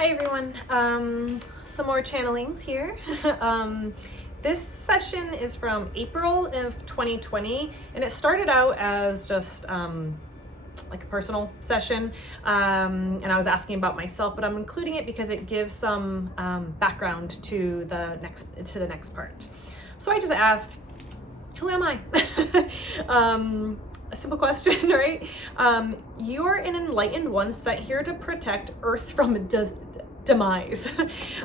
Hi everyone, some more channelings here. This session is from April of 2020 and it started out as just like a personal session and I was asking about myself, but I'm including it because it gives some background to the next part. So I just asked, who am I? A simple question, right? You're an enlightened one sent here to protect Earth from demise.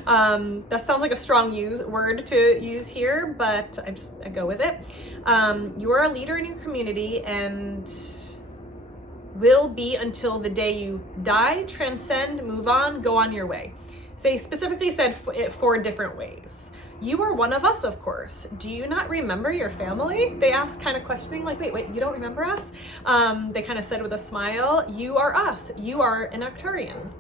That sounds like a strong word to use here, but I go with it. You are a leader in your community and will be until the day you die, transcend, move on, go on your way. They specifically said it 4 different ways. You are one of us, of course. Do you not remember your family? They asked, kind of questioning, like, wait, you don't remember us? They kind of said with a smile, you are us. You are an Arcturian.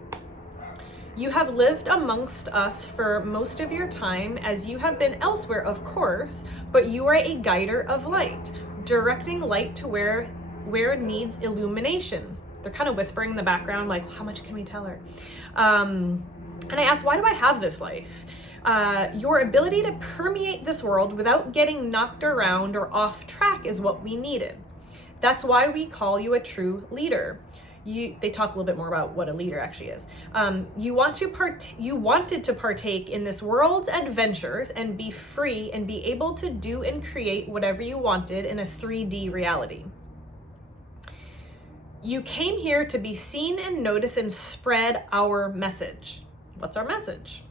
You have lived amongst us for most of your time, as you have been elsewhere, of course, but you are a guider of light, directing light to where it needs illumination. They're kind of whispering in the background, like, how much can we tell her? And I asked, why do I have this life? Your ability to permeate this world without getting knocked around or off track is what we needed. That's why we call you a true leader. They talk a little bit more about what a leader actually is. You wanted to partake in this world's adventures and be free and be able to do and create whatever you wanted in a 3D reality. You came here to be seen and noticed and spread our message. What's our message?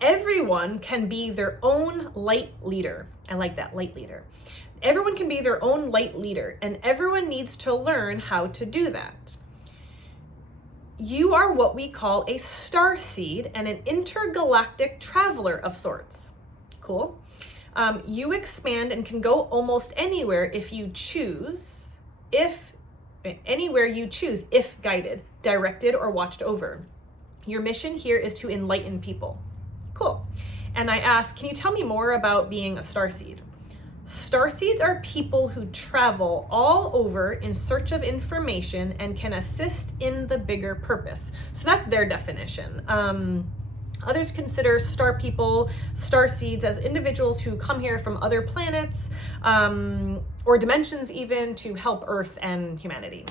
Everyone can be their own light leader. I like that, light leader. Everyone can be their own light leader, and everyone needs to learn how to do that. You are what we call a star seed and an intergalactic traveler of sorts. Cool. You expand and can go almost anywhere if you choose, if guided, directed, or watched over. Your mission here is to enlighten people. Cool. And I asked, can you tell me more about being a starseed? Starseeds are people who travel all over in search of information and can assist in the bigger purpose. So that's their definition. Others consider starseeds as individuals who come here from other planets or dimensions even to help Earth and humanity.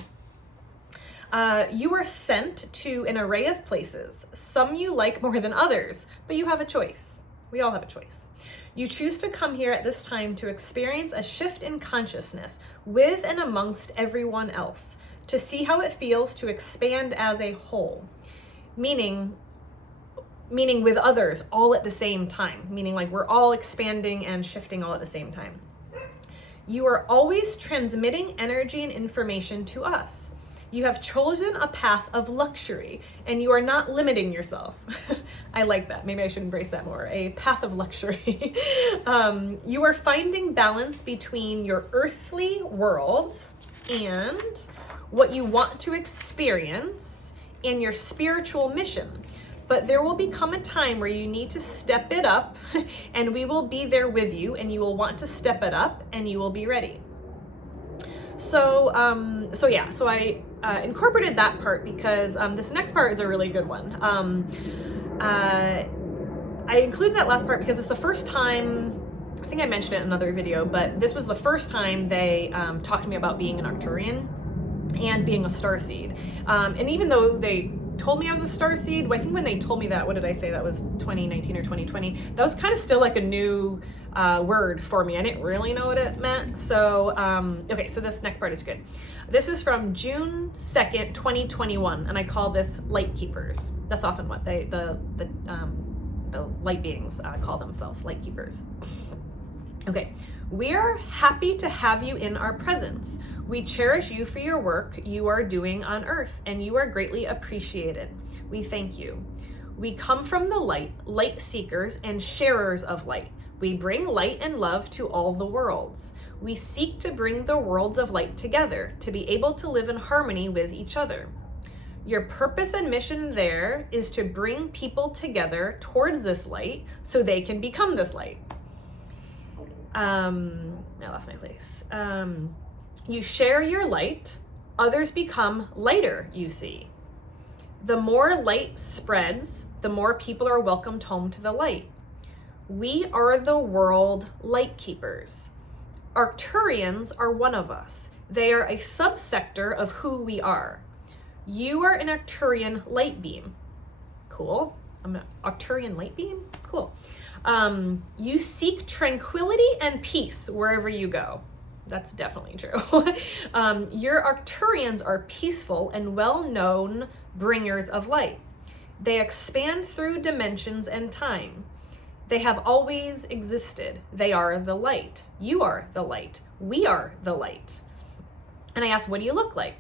You are sent to an array of places. Some you like more than others, but you have a choice. We all have a choice. You choose to come here at this time to experience a shift in consciousness with and amongst everyone else, to see how it feels to expand as a whole, meaning with others all at the same time, meaning like we're all expanding and shifting all at the same time. You are always transmitting energy and information to us. You have chosen a path of luxury and you are not limiting yourself. I like that. Maybe I should embrace that more. A path of luxury. You are finding balance between your earthly world and what you want to experience and your spiritual mission. But there will become a time where you need to step it up and we will be there with you and you will want to step it up and you will be ready. So I incorporated that part because this next part is a really good one. I included that last part because it's the first time, I think I mentioned it in another video, but this was the first time they talked to me about being an Arcturian and being a starseed. And even though they told me I was a starseed, I think when they told me that, what did I say? That was 2019 or 2020. That was kind of still like a new word for me. I didn't really know what it meant. So, okay, so this next part is good. This is from June 2nd, 2021, and I call this light keepers. That's often what the light beings call themselves, light keepers. Okay, we are happy to have you in our presence. We cherish you for your work you are doing on Earth, and you are greatly appreciated. We thank you. We come from the light seekers and sharers of light. We bring light and love to all the worlds. We seek to bring the worlds of light together to be able to live in harmony with each other. Your purpose and mission there is to bring people together towards this light so they can become this light. I lost my place. You share your light, others become lighter, you see. The more light spreads, the more people are welcomed home to the light. We are the world light keepers. Arcturians are one of us. They are a subsector of who we are. You are an Arcturian light beam. Cool. I'm an Arcturian light beam? Cool. You seek tranquility and peace wherever you go. That's definitely true. Your Arcturians are peaceful and well-known bringers of light. They expand through dimensions and time. They have always existed. They are the light. You are the light. We are the light. And I asked, what do you look like?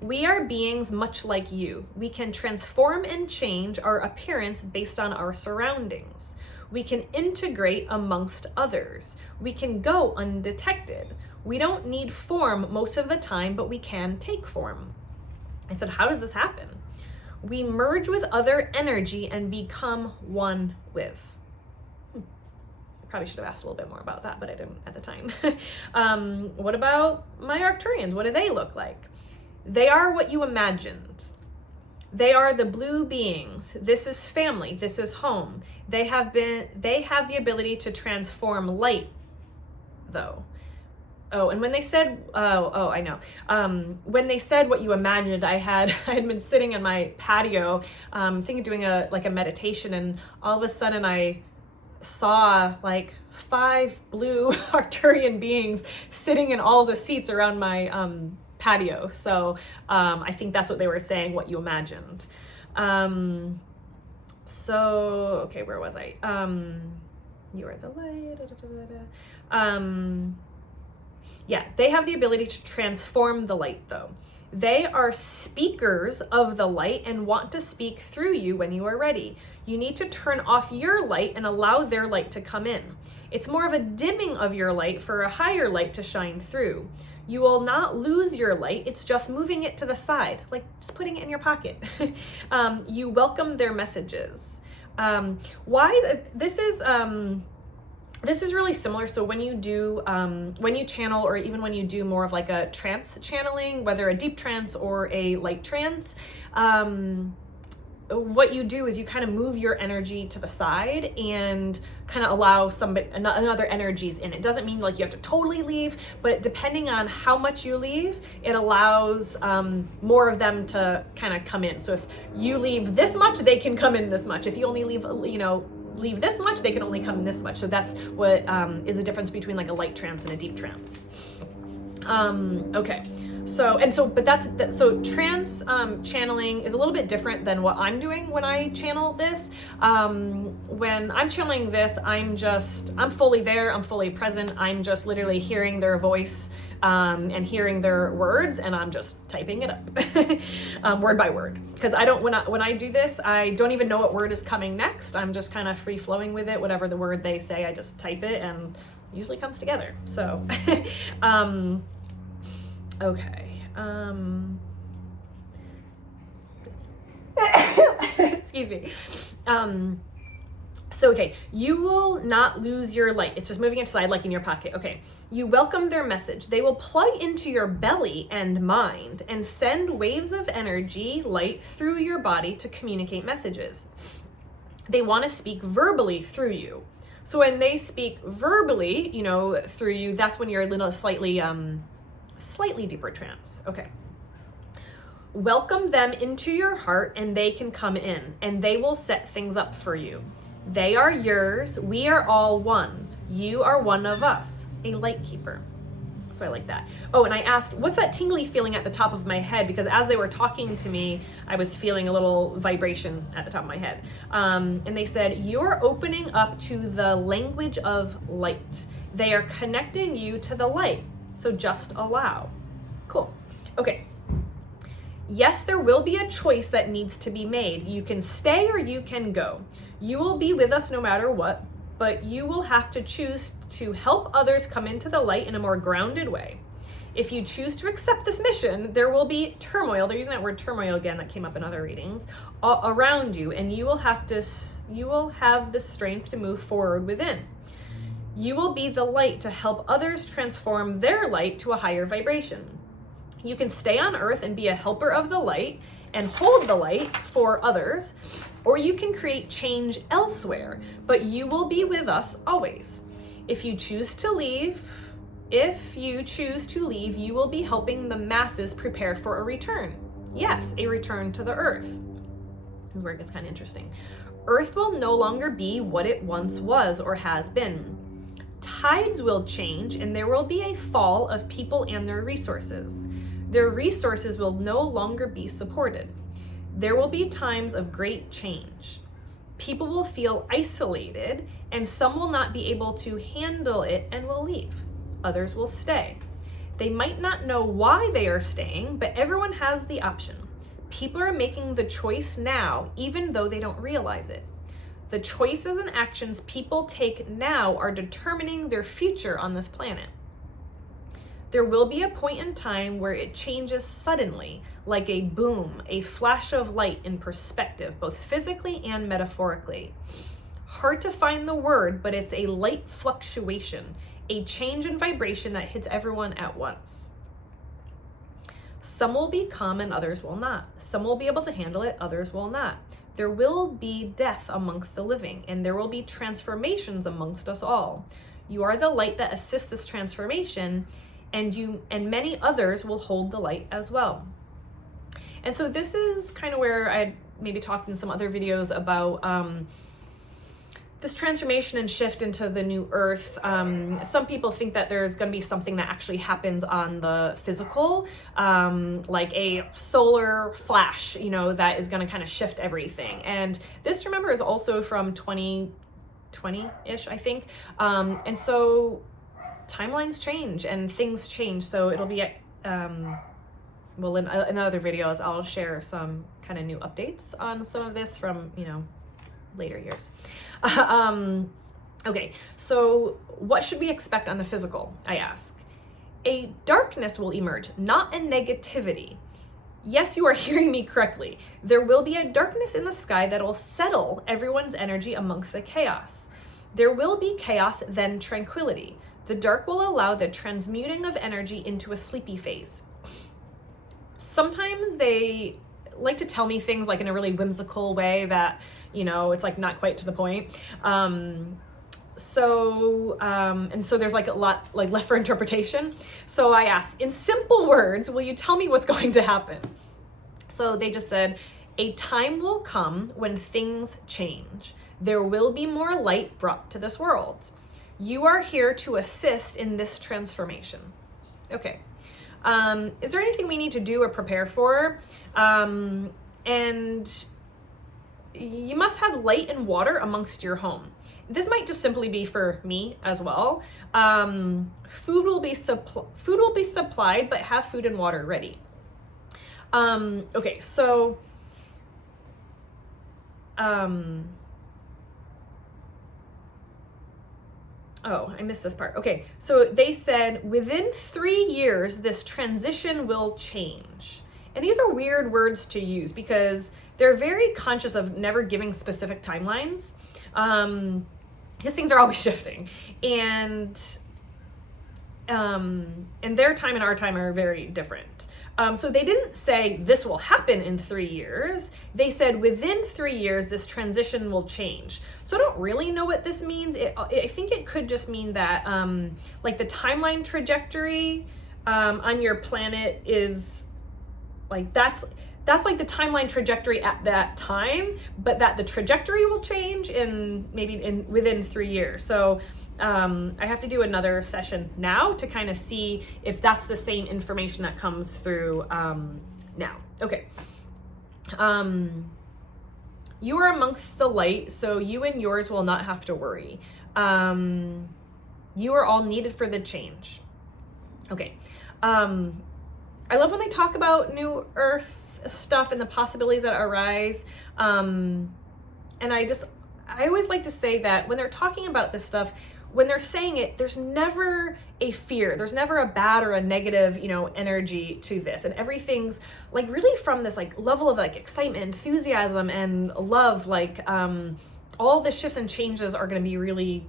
We are beings much like you. We can transform and change our appearance based on our surroundings. We can integrate amongst others. We can go undetected. We don't need form most of the time, but we can take form. I said, how does this happen? We merge with other energy and become one with. Probably should have asked a little bit more about that, but I didn't at the time. What about my Arcturians? What do they look like? They are what you imagined. They are the blue beings. This is family. This is home. They have the ability to transform light, though. Oh, and when they said, I know. When they said what you imagined, I had been sitting in my patio, thinking doing a meditation, and all of a sudden I saw like 5 blue Arcturian beings sitting in all the seats around my patio. So I think that's what they were saying, what you imagined. So, okay, where was I? You are the light. Yeah, they have the ability to transform the light, though. They are speakers of the light and want to speak through you when you are ready. You need to turn off your light and allow their light to come in. It's more of a dimming of your light for a higher light to shine through. You will not lose your light. It's just moving it to the side, like just putting it in your pocket. You welcome their messages. This is really similar. So when you do, when you channel, or even when you do more of like a trance channeling, whether a deep trance or a light trance, what you do is you kind of move your energy to the side and kind of allow another energies in. It doesn't mean like you have to totally leave, but depending on how much you leave, it allows more of them to kind of come in. So if you leave this much, they can come in this much. If you only leave, leave this much, they can only come in this much. So that's what is the difference between like a light trance and a deep trance. Okay. So trance channeling is a little bit different than what I'm doing when I channel this. When I'm channeling this, I'm fully there, I'm fully present, I'm just literally hearing their voice and hearing their words, and I'm just typing it up word by word. Because when I do this, I don't even know what word is coming next. I'm just kind of free flowing with it. Whatever the word they say, I just type it, and it usually comes together. So okay. Excuse me. Okay, you will not lose your light. It's just moving it aside like in your pocket. Okay, you welcome their message. They will plug into your belly and mind and send waves of energy, light through your body to communicate messages. They want to speak verbally through you. So when they speak verbally, through you, that's when you're in a slightly deeper trance. Okay. Welcome them into your heart and they can come in and they will set things up for you. They are yours. We are all one. You are one of us, a light keeper. So I like that. Oh, and I asked, what's that tingly feeling at the top of my head? Because as they were talking to me, I was feeling a little vibration at the top of my head. And they said, you're opening up to the language of light. They are connecting you to the light. So just allow. Cool. Okay. Yes, there will be a choice that needs to be made. You can stay or you can go. You will be with us no matter what, but you will have to choose to help others come into the light in a more grounded way. If you choose to accept this mission, there will be turmoil. They're using that word turmoil again that came up in other readings around you, and you will have the strength to move forward within. You will be the light to help others transform their light to a higher vibration. You can stay on Earth and be a helper of the light, and hold the light for others, or you can create change elsewhere, but you will be with us always. If you choose to leave, you will be helping the masses prepare for a return. Yes, a return to the earth. This is where it gets kind of interesting. Earth will no longer be what it once was or has been. Tides will change, and there will be a fall of people and their resources. Their resources will no longer be supported. There will be times of great change. People will feel isolated, and some will not be able to handle it and will leave. Others will stay. They might not know why they are staying, but everyone has the option. People are making the choice now, even though they don't realize it. The choices and actions people take now are determining their future on this planet. There will be a point in time where it changes suddenly, like a boom, a flash of light in perspective, both physically and metaphorically. Hard to find the word, but it's a light fluctuation, a change in vibration that hits everyone at once. Some will be calm and others will not. Some will be able to handle it, others will not. There will be death amongst the living, and there will be transformations amongst us all. You are the light that assists this transformation, and many others will hold the light as well. And so this is kind of where I maybe talked in some other videos about this transformation and shift into the new earth. Some people think that there's going to be something that actually happens on the physical, like a solar flash, that is going to kind of shift everything. And this, remember, is also from 2020-ish, I think. And so timelines change and things change. So it'll be, well, in other videos, I'll share some kind of new updates on some of this from, later years. Okay, so what should we expect on the physical, I ask? A darkness will emerge, not a negativity. Yes, you are hearing me correctly. There will be a darkness in the sky that will settle everyone's energy amongst the chaos. There will be chaos, then tranquility. The dark will allow the transmuting of energy into a sleepy phase. Sometimes they like to tell me things like in a really whimsical way that, it's like not quite to the point. So there's like a lot like left for interpretation. So I asked, in simple words, will you tell me what's going to happen? So they just said, a time will come when things change. There will be more light brought to this world. You are here to assist in this transformation. Okay. Is there anything we need to do or prepare for? And you must have light and water amongst your home. This might just simply be for me as well. Food will be supplied, but have food and water ready. Okay, so oh, I missed this part. Okay, so they said within 3 years, this transition will change. And these are weird words to use because they're very conscious of never giving specific timelines. Because things are always shifting. And their time and our time are very different. So they didn't say this will happen in 3 years. They said within 3 years, this transition will change. So I don't really know what this means. I think it could just mean that like the timeline trajectory on your planet is like, that's like the timeline trajectory at that time, but that the trajectory will change within 3 years. So I have to do another session now to kind of see if that's the same information that comes through now. Okay. You are amongst the light, so you and yours will not have to worry. You are all needed for the change. Okay. I love when they talk about New Earth stuff and the possibilities that arise. And I always like to say that when they're talking about this stuff, when they're saying it, there's never a fear. There's never a bad or a negative, energy to this. And everything's like really from this like level of like excitement, enthusiasm, and love. Like all the shifts and changes are going to be really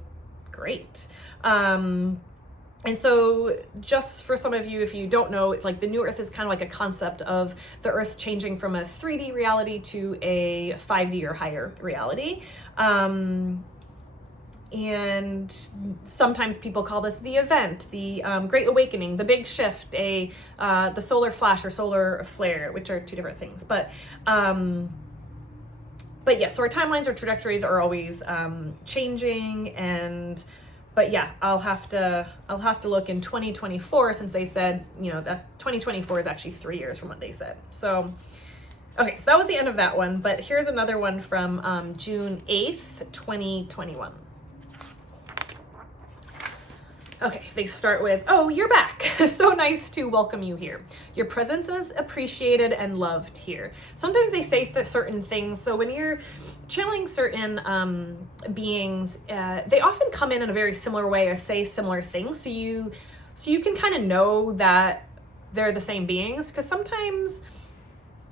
great. And so just for some of you, if you don't know, it's like the new Earth is kind of like a concept of the Earth changing from a 3D reality to a 5D or higher reality. And sometimes people call this the event, the Great Awakening, the Big Shift, the solar flash or solar flare, which are two different things. But yeah, so our timelines or trajectories are always changing, but yeah, I'll have to look in 2024, since they said, that 2024 is actually 3 years from what they said. So, okay, so that was the end of that one, but here's another one from June 8th, 2021. Okay, they start with, "Oh, you're back. So nice to welcome you here. Your presence is appreciated and loved here." Sometimes they say certain things. So when you're channeling certain beings, they often come in a very similar way or say similar things. So you can kind of know that they're the same beings, because sometimes,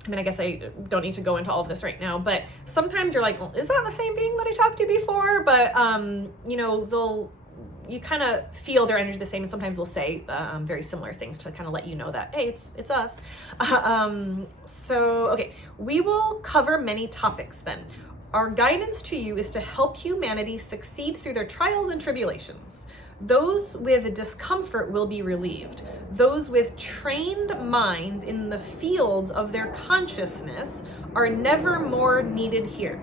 I guess I don't need to go into all of this right now, but sometimes you're like, well, is that the same being that I talked to before? But, you kind of feel their energy the same, and sometimes they'll say very similar things to kind of let you know that, hey, it's us. So, okay, we will cover many topics then. Our guidance to you is to help humanity succeed through their trials and tribulations. Those with discomfort will be relieved. Those with trained minds in the fields of their consciousness are never more needed here.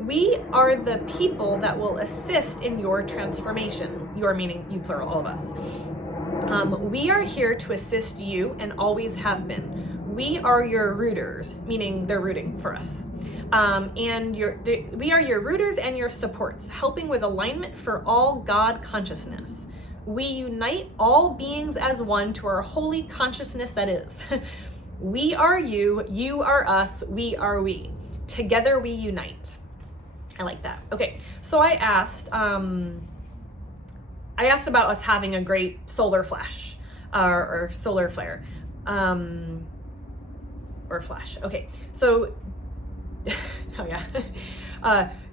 We are the people that will assist in your transformation. Your meaning you, plural, all of us. We are here to assist you and always have been. We are your rooters, meaning they're rooting for us. We are your rooters and your supports, helping with alignment for all God consciousness. We unite all beings as one to our holy consciousness that is. We are you, you are us, we are we. Together we unite. I like that. Okay, so I asked about us having a great solar flash or solar flare or flash. Okay, so oh yeah.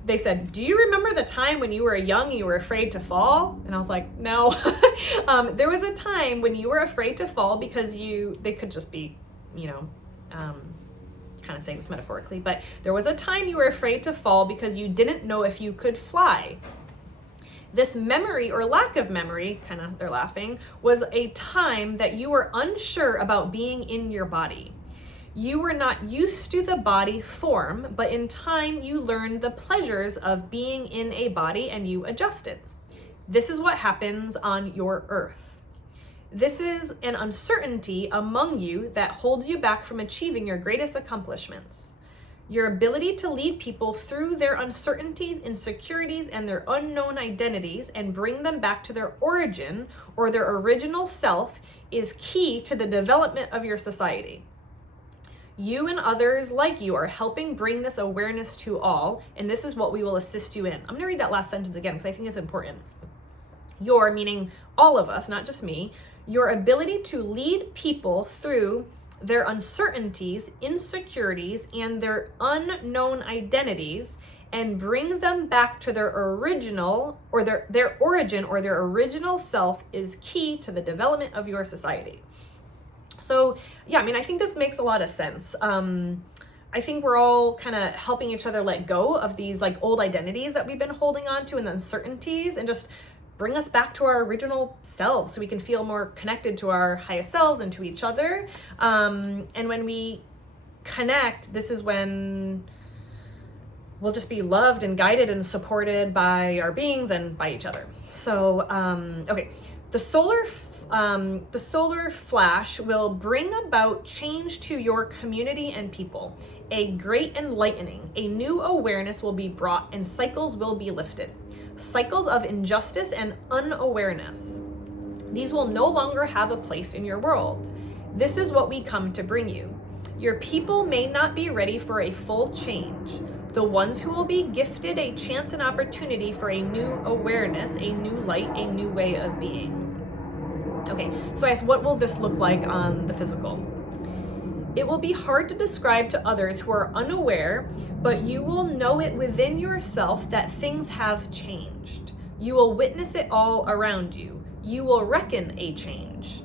They said, "Do you remember the time when you were young, you were afraid to fall?" And I was like, no. There was a time when you were afraid to fall because they could just be, kind of saying this metaphorically, but there was a time you were afraid to fall because you didn't know if you could fly. This memory or lack of memory, they're laughing, was a time that you were unsure about being in your body. You were not used to the body form, but in time you learned the pleasures of being in a body and you adjusted. This is what happens on your earth. This is an uncertainty among you that holds you back from achieving your greatest accomplishments. Your ability to lead people through their uncertainties, insecurities, and their unknown identities and bring them back to their origin or their original self is key to the development of your society. You and others like you are helping bring this awareness to all, and this is what we will assist you in. I'm going to read that last sentence again because I think it's important. Your, meaning all of us, not just me, your ability to lead people through their uncertainties, insecurities, and their unknown identities and bring them back to their original or their origin or their original self is key to the development of your society. So yeah, I think this makes a lot of sense. I think we're all kind of helping each other let go of these like old identities that we've been holding on to and the uncertainties, and just bring us back to our original selves so we can feel more connected to our highest selves and to each other. And when we connect, this is when we'll just be loved and guided and supported by our beings and by each other. So, okay, the solar flash will bring about change to your community and people. A great enlightening, a new awareness will be brought and cycles will be lifted. Cycles of injustice and unawareness. These will no longer have a place in your world. This is what we come to bring you. Your people may not be ready for a full change. The ones who will be gifted a chance and opportunity for a new awareness, a new light, a new way of being. Okay, so I asked, what will this look like on the physical? It will be hard to describe to others who are unaware, but you will know it within yourself that things have changed. You will witness it all around you. You will reckon a change.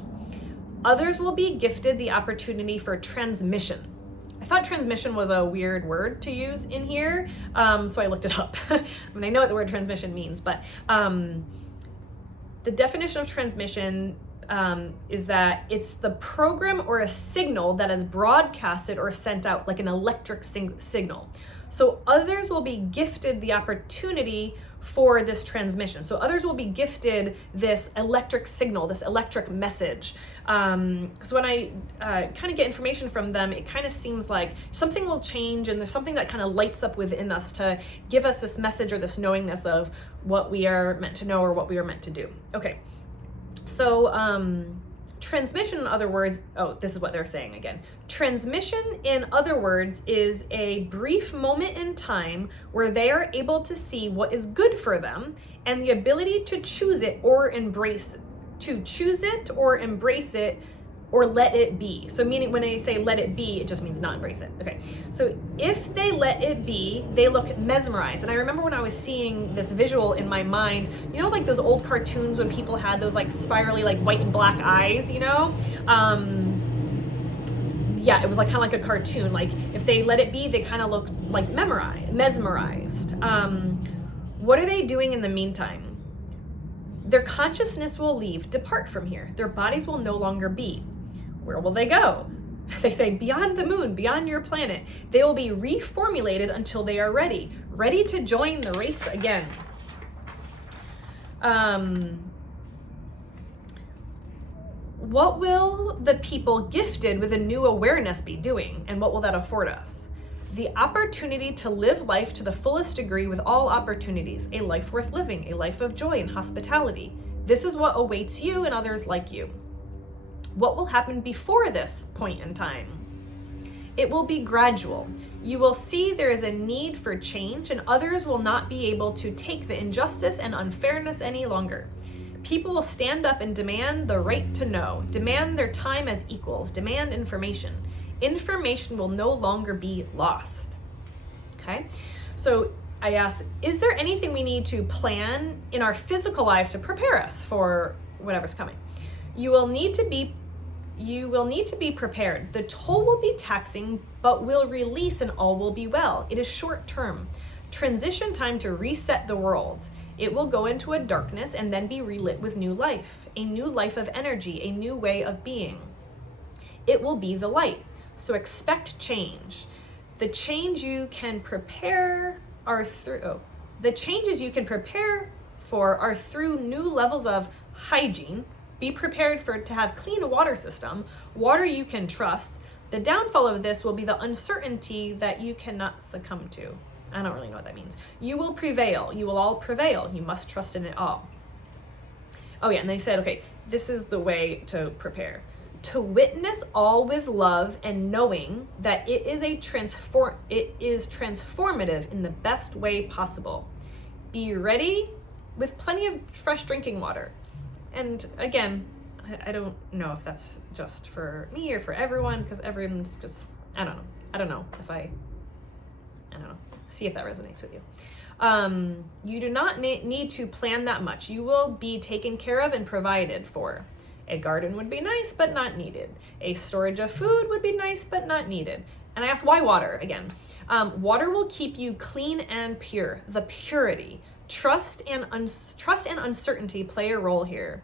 Others will be gifted the opportunity for transmission. I thought transmission was a weird word to use in here, so I looked it up. I mean, I know what the word transmission means, but the definition of transmission is that it's the program or a signal that is broadcasted or sent out, like an electric signal. So others will be gifted the opportunity for this transmission. So others will be gifted this electric signal, this electric message. Because when I kind of get information from them, it kind of seems like something will change and there's something that kind of lights up within us to give us this message or this knowingness of what we are meant to know or what we are meant to do. Okay, so transmission, in other words, this is what they're saying again. Transmission, in other words, is a brief moment in time where they are able to see what is good for them and the ability to choose it or embrace it. To choose it or embrace it or let it be. So meaning when I say let it be, it just means not embrace it. Okay, so if they let it be, they look mesmerized. And I remember when I was seeing this visual in my mind, you know, like those old cartoons when people had those like spirally like white and black eyes, you know? Yeah, it was like kind of like a cartoon. Like if they let it be, they kind of look like mesmerized. What are they doing in the meantime? Their consciousness will depart from here. Their bodies will no longer be. Where will they go? They say beyond the moon, beyond your planet. They will be reformulated until they are ready to join the race again. What will the people gifted with a new awareness be doing, and what will that afford us? The opportunity to live life to the fullest degree with all opportunities, a life worth living, a life of joy and hospitality. This is what awaits you and others like you. What will happen before this point in time? It will be gradual. You will see there is a need for change and others will not be able to take the injustice and unfairness any longer. People will stand up and demand the right to know, demand their time as equals, demand information. Information will no longer be lost. Okay, so I asked, is there anything we need to plan in our physical lives to prepare us for whatever's coming? You will need to be prepared. The toll will be taxing, but will release and all will be well. It is short term. Transition time to reset the world. It will go into a darkness and then be relit with new life, a new life of energy, a new way of being. It will be the light. So expect change. The change you can prepare are through, the changes you can prepare for are through new levels of hygiene. Be prepared to have clean water system, water you can trust. The downfall of this will be the uncertainty that you cannot succumb to. I don't really know what that means. You will prevail. You will all prevail. You must trust in it all. Oh yeah, and they said, okay, this is the way to prepare. To witness all with love and knowing that it is transformative in the best way possible. Be ready with plenty of fresh drinking water. And again, I don't know if that's just for me or for everyone, because everyone's just, I don't know. See if that resonates with you. You do not need to plan that much. You will be taken care of and provided for. A garden would be nice, but not needed. A storage of food would be nice, but not needed. And I asked, why water again? Water will keep you clean and pure. The purity, trust and uncertainty play a role here.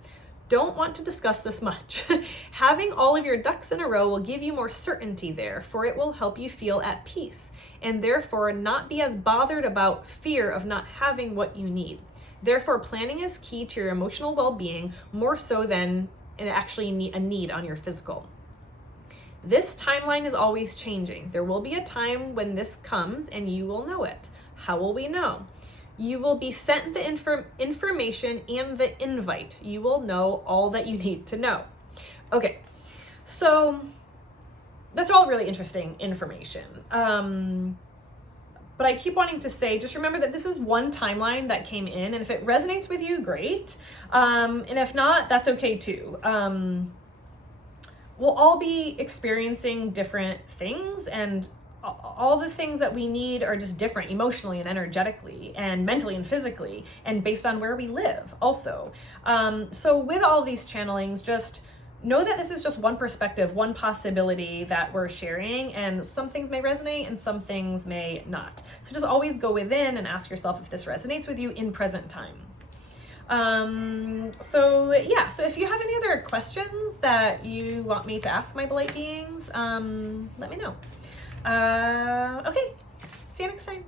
Don't want to discuss this much. Having all of your ducks in a row will give you more certainty there, for it will help you feel at peace, and therefore not be as bothered about fear of not having what you need. Therefore, planning is key to your emotional well-being, more so than actually a need on your physical. This timeline is always changing. There will be a time when this comes and you will know it. How will we know? You will be sent the information and the invite. You will know all that you need to know. Okay, so that's all really interesting information. But I keep wanting to say, just remember that this is one timeline that came in, and if it resonates with you, great. And if not, that's okay too. We'll all be experiencing different things, and all the things that we need are just different emotionally and energetically and mentally and physically, and based on where we live also. So with all these channelings, just know that this is just one perspective, one possibility that we're sharing, and some things may resonate and some things may not. So just always go within and ask yourself if this resonates with you in present time. So if you have any other questions that you want me to ask my light beings, let me know. Okay, see you next time.